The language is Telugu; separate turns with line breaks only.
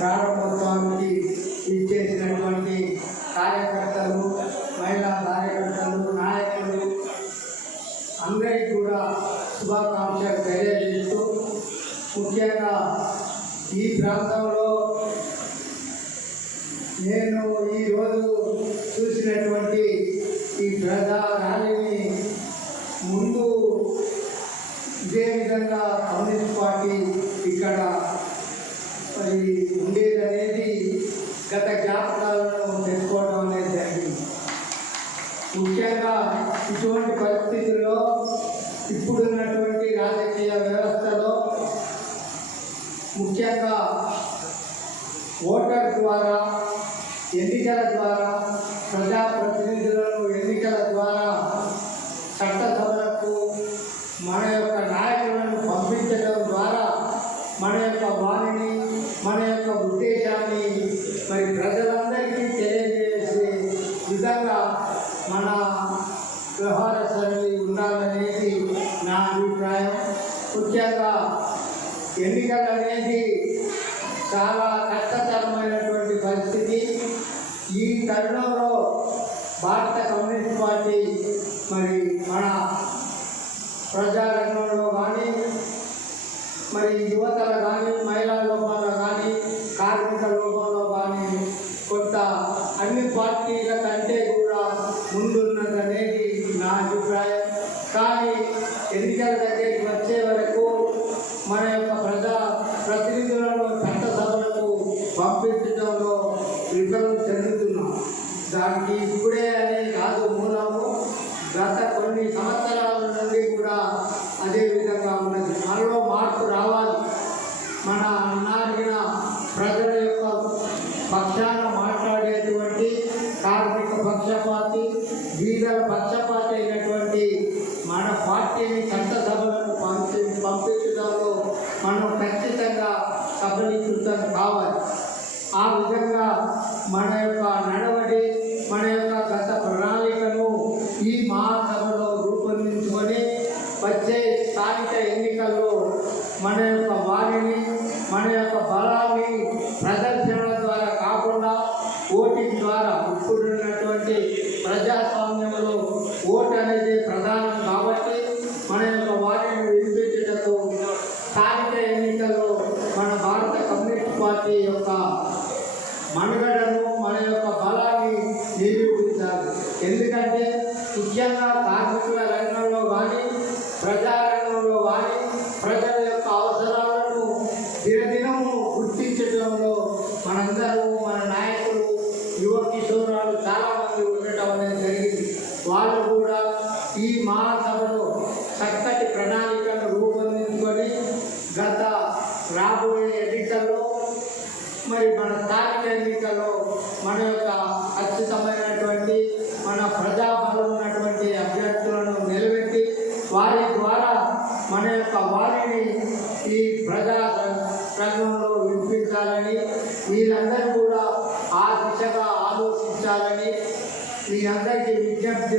ప్రారంభోత్సవానికి ఇచ్చేసినటువంటి కార్యకర్తలు మహిళా కార్యకర్తలు నాయకులు అందరికీ కూడా శుభాకాంక్షలు తెలియజేస్తూ ముఖ్యంగా ఈ ప్రాంతంలో నేను ఈరోజు చూసినటువంటి ఈ ప్రజా ఎన్నికల ద్వారా ప్రజాప్రతినిధులను ఎన్నికల ద్వారా చట్టసభలకు మన యొక్క నాయకులను పంపించడం ద్వారా మన యొక్క వాణిని మన యొక్క ఉద్దేశాన్ని మరి ప్రజలందరికీ తెలియజేసే విధంగా మన వ్యవహార సరళి ఉండాలనేది నా అభిప్రాయం. ముఖ్యంగా ఎన్నికలు అనేది చాలా కష్టతరమైనటువంటి పరిస్థితి ఈ తరుణంలో భారత కమ్యూనిస్ట్ పార్టీ మరి మన ప్రజారంగంలో కానీ మరి యువతల కానీ మహిళా లోపంలో కానీ కార్మిక లోపంలో కానీ కొంత అన్ని పార్టీల కంటే కూడా ముందున్నదనేది నా అభిప్రాయం. కానీ ఎన్నికల దగ్గరికి వచ్చే వరకు మన యొక్క ప్రజా ప్రతినిధులను చట్టసభలకు పంపించడంలో విఫలం చెందుతున్నాం. దానికి ఇప్పుడే అని కాదు మూలము. గత కొన్ని సంవత్సరాల నుండి కూడా అదే పార్టీని చట్టసభలకు పంపి పంపించడంలో మనం ఖచ్చితంగా సఫలీకృతం కావాలి. ఆ విధంగా మన యొక్క నడవడి మన యొక్క గత ప్రణాళికను ఈ మహాసభలో రూపొందించుకొని వచ్చే స్థానిక ఎన్నికల్లో మన యొక్క వారిని మన యొక్క బలాన్ని ప్రదర్శనల ద్వారా కాకుండా ఓటింగ్ ద్వారా ఇప్పుడున్నటువంటి ప్రజాస్వామ్యంలో ఓటు అనేది ప్రధానం కాబట్టి మన యొక్క వారిని వినిపించటకు స్థానిక ఎన్నికల్లో మన భారత కమ్యూనిస్ట్ పార్టీ యొక్క మనుగడను మన యొక్క బలాన్ని నిరూపించాలి. ఎందుకంటే ముఖ్యంగా కార్మికుల రంగంలో కానీ ప్రజారంగంలో కానీ ప్రజల యొక్క అవసరాలను దినదినము గుర్తించడంలో మనందరూ మన నాయకులు యువ కిషోరాలు చాలామంది ఉండటం అనేది జరిగింది. వాళ్ళు కూడా ఈ మహాసభలో చక్కటి ప్రణాళికను రూపొందించుకొని గత రాబోయే ఎన్నికల్లో మరి మన స్థానిక ఎన్నికల్లో మన యొక్క ఖచ్చితమైనటువంటి మన ప్రజాబలం ఉన్నటువంటి అభ్యర్థులను నిలబెట్టి వారి ద్వారా మన యొక్క వారిని ఈ ప్రజా రంగంలో వినిపించాలని మీరందరూ కూడా ఆ దిశగా ఆలోచించాలని మీ అందరికీ విజ్ఞప్తి